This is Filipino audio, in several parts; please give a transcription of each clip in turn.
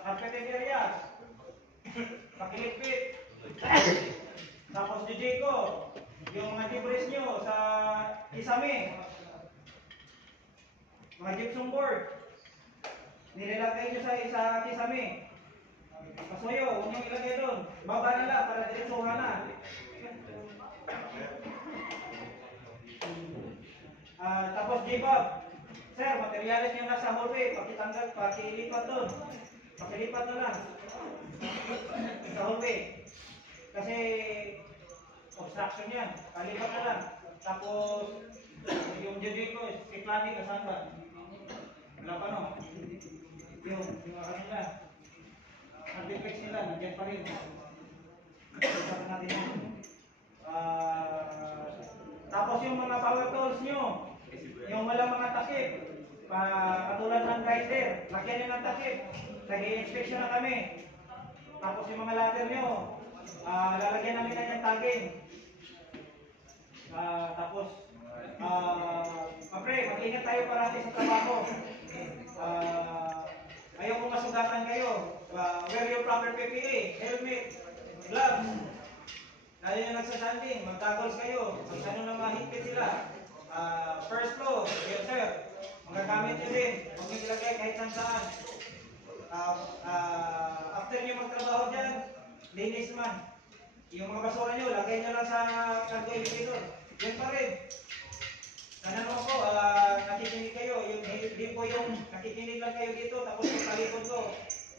sa cafeteria, pakilipit. Tapos DJ ko, yung mga gibres nyo sa Isame, mga gypsum board, nilalagay nyo sa Isame. Pasuyo, huwag nyo ilagay doon. Baba na lang para diretsuhan na. Tapos J-Bob, sir, materialis nyo na sa hallway, pakitanggal, pakilipat doon. Pakilipat na lang sa hallway. Kasi obstruction yan, palipat na lang. Tapos yung DJ ko, si Plani, kasama ba? Wala pa no? Yung kanila. Ang defects nila, nandiyan pa rin. Pagkakas natin yun. Tapos yung mga power tools nyo, yung walang mga takip, katulad ng grinder, lagyan nyo ng takip. Nag-i-inspection na kami. Tapos yung mga ladder nyo, lalagyan namin na yung tagging. Tapos, mag-ingat tayo parati sa trabaho. Ayaw kung masugatan kayo. Wear your proper PPE, helmet, gloves. Lalo yung nagsasanding, mag-goggles kayo. Magsano na mahigpit sila. First floor, yes sir. Magagamit nyo din. Huwag nyo ilagay kahit saan. After nyo magtrabaho dyan, linis man. Yung mga basura nyo, lagay nyo lang sa cargo elevator. Yan pa rin. Sana naman po, nakikinig kayo. Hindi po yung nakikinig lang kayo dito, tapos yung talikod ko,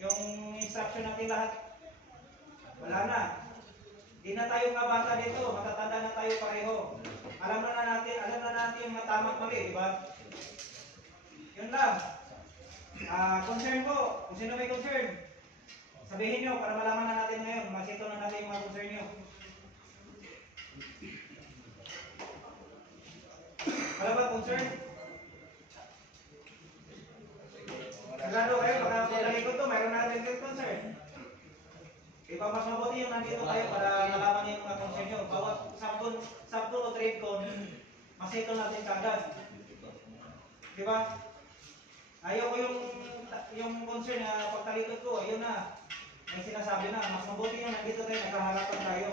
yung instruction natin lahat, wala na. Di na tayo mga bata dito, matatanda na tayo pareho. Alam na natin yung tama at mali, di ba? Yun lang. Concern po, kung sino may concern, sabihin nyo para malaman na natin ngayon, masito na natin yung mga concern nyo. Wala ba concern? Sigurado kayo, baka paglalagay ko to, mayroon natin yung concern. Iba mas mabuti yung nandito tayo para malaman niyo yung mga concern nyo. Bawat sampun o trade con, masito natin kagad. Diba? Ayaw ko yung concern na pagtalikod ko, ayun na. May sinasabi na, mas mabuti yung nandito tayo, nagkaharapan tayo.